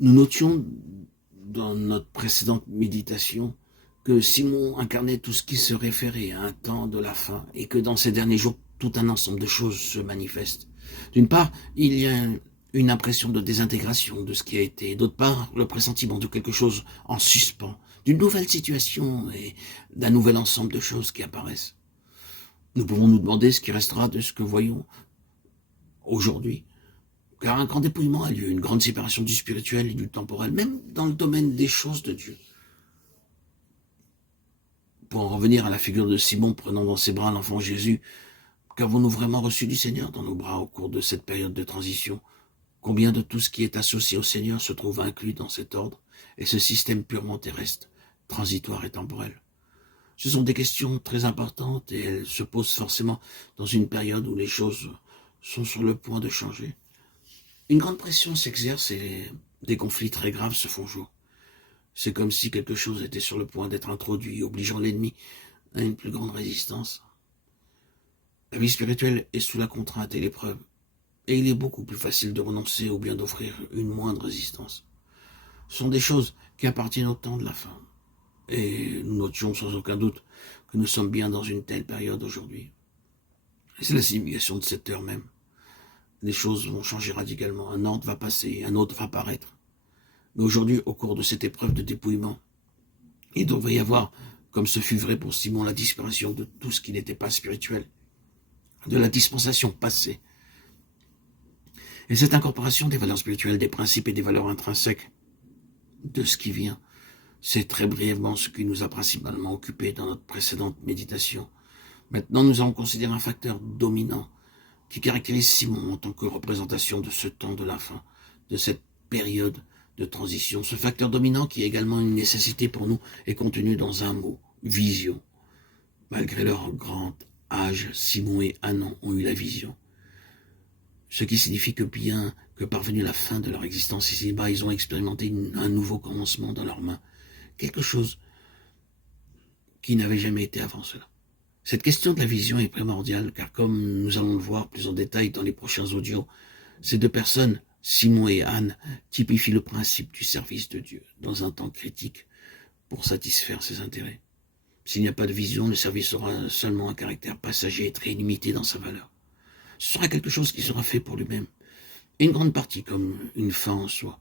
Nous notions dans notre précédente méditation que Simon incarnait tout ce qui se référait à un temps de la fin et que dans ces derniers jours, tout un ensemble de choses se manifestent. D'une part, il y a une impression de désintégration de ce qui a été, d'autre part, le pressentiment de quelque chose en suspens, d'une nouvelle situation et d'un nouvel ensemble de choses qui apparaissent. Nous pouvons nous demander ce qui restera de ce que voyons aujourd'hui, car un grand dépouillement a lieu, une grande séparation du spirituel et du temporel, même dans le domaine des choses de Dieu. Pour en revenir à la figure de Simon prenant dans ses bras l'enfant Jésus, qu'avons-nous vraiment reçu du Seigneur dans nos bras au cours de cette période de transition? Combien de tout ce qui est associé au Seigneur se trouve inclus dans cet ordre et ce système purement terrestre, transitoire et temporel? Ce sont des questions très importantes et elles se posent forcément dans une période où les choses sont sur le point de changer. Une grande pression s'exerce et des conflits très graves se font jour. C'est comme si quelque chose était sur le point d'être introduit, obligeant l'ennemi à une plus grande résistance. La vie spirituelle est sous la contrainte et l'épreuve, et il est beaucoup plus facile de renoncer ou bien d'offrir une moindre résistance. Ce sont des choses qui appartiennent au temps de la fin, et nous notions sans aucun doute que nous sommes bien dans une telle période aujourd'hui. Et c'est la signification de cette heure même. Les choses vont changer radicalement, un ordre va passer, un autre va paraître. Mais aujourd'hui, au cours de cette épreuve de dépouillement, il devrait y avoir, comme ce fut vrai pour Simon, la disparition de tout ce qui n'était pas spirituel, de la dispensation passée. Et cette incorporation des valeurs spirituelles, des principes et des valeurs intrinsèques de ce qui vient, c'est très brièvement ce qui nous a principalement occupés dans notre précédente méditation. Maintenant, nous allons considérer un facteur dominant qui caractérise Simon en tant que représentation de ce temps de la fin, de cette période de transition. Ce facteur dominant qui est également une nécessité pour nous est contenu dans un mot, vision. Malgré leur grand âge, Simon et Anne ont eu la vision. Ce qui signifie que bien que parvenu la fin de leur existence ici-bas, ils ont expérimenté un nouveau commencement dans leurs mains. Quelque chose qui n'avait jamais été avant cela. Cette question de la vision est primordiale, car comme nous allons le voir plus en détail dans les prochains audios, ces deux personnes, Simon et Anne, typifient le principe du service de Dieu dans un temps critique pour satisfaire ses intérêts. S'il n'y a pas de vision, le service aura seulement un caractère passager et très limité dans sa valeur. Ce sera quelque chose qui sera fait pour lui-même, et une grande partie comme une fin en soi,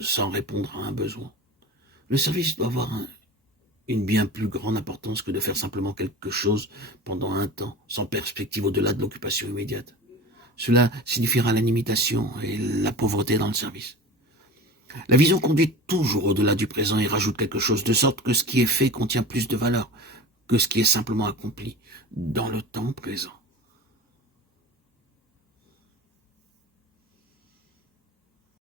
sans répondre à un besoin. Le service doit avoir une bien plus grande importance que de faire simplement quelque chose pendant un temps, sans perspective au-delà de l'occupation immédiate. Cela signifiera la limitation et la pauvreté dans le service. La vision conduit toujours au-delà du présent et rajoute quelque chose, de sorte que ce qui est fait contient plus de valeur que ce qui est simplement accompli dans le temps présent.